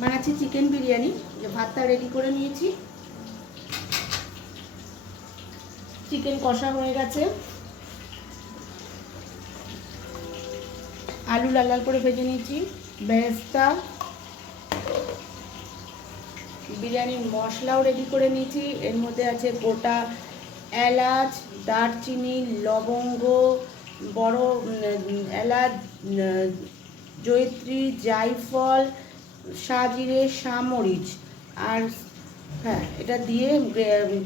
বানাচ্ছি চিকেন বিরিয়ানি। যে ভাতটা রেডি করে নিয়েছি, চিকেন কষা হয়ে গেছে, আলু লাল লাল করে ভেজে নিয়েছি, বেরেস্তা, বিরিয়ানির মশলাও রেডি করে নিয়েছি। এর মধ্যে আছে গোটা এলাচ, দারচিনি, লবঙ্গ, বড় এলাচ, জয়িত্রী, জায়ফল, সাজিরে, সামরিচ। আর হ্যাঁ, এটা দিয়ে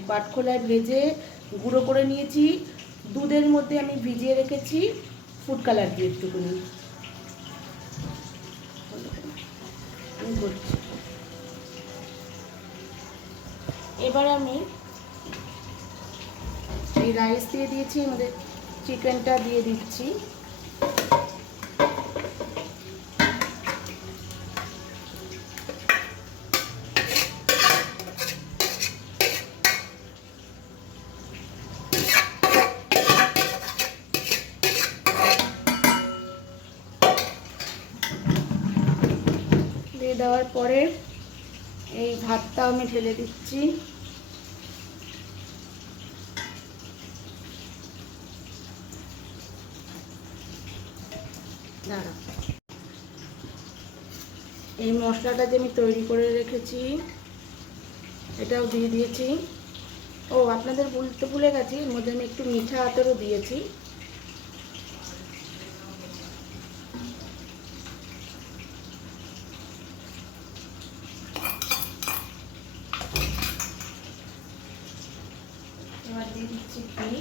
কাঠখোলায় ভেজে গুঁড়ো করে নিয়েছি। দুধের মধ্যে আমি ভিজিয়ে রেখেছি ফুড কালার দিয়ে একটুখানি। আমি করছি। এবার আমি এই রাইস দিয়ে দিয়েছি, আমাদের চিকেনটা দিয়ে দিচ্ছি। দিয়ে দেওয়ার পরে এই ভাতটা আমি ঢেলে দিচ্ছি। এই মশলাটা যে আমি তৈরি করে রেখেছি এটাও দিয়ে দিয়েছি। ও আপনাদের বলতে ভুলে গেছি, এর মধ্যে আমি একটু মিঠা আতরও দিয়েছি। এবার দিয়ে দিচ্ছি ঘি।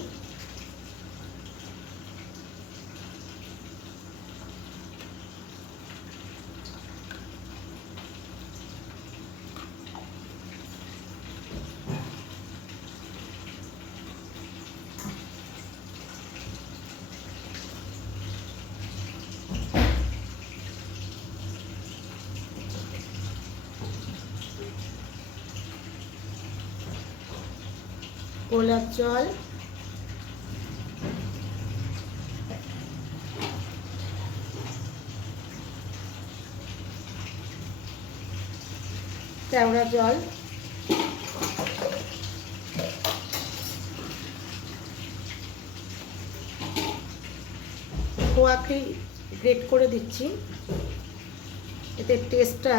গোলাপ জল, কেওড়া জল, খোয়াকে গ্রেট করে দিচ্ছি, এতে টেস্টটা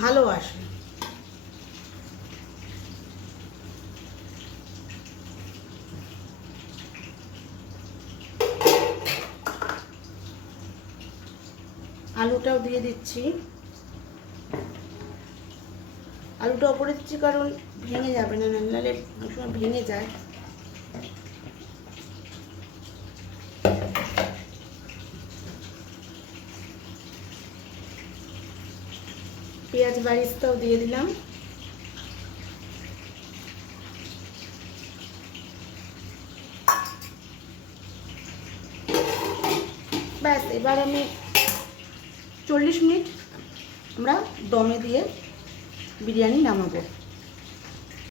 ভালো আসে। আলুটাও দিয়ে দিচ্ছি। আলুটা ওপরে দিচ্ছি কারণ ভেঙে যাবে না, নাহলে অনেক সময় ভেঙে যায়। পেঁয়াজ বারিস্তাও দিয়ে দিলাম। ব্যাস, এবার আমি 40 মিনিট আমরা দমে দিয়ে বিরিয়ানি নামাবো।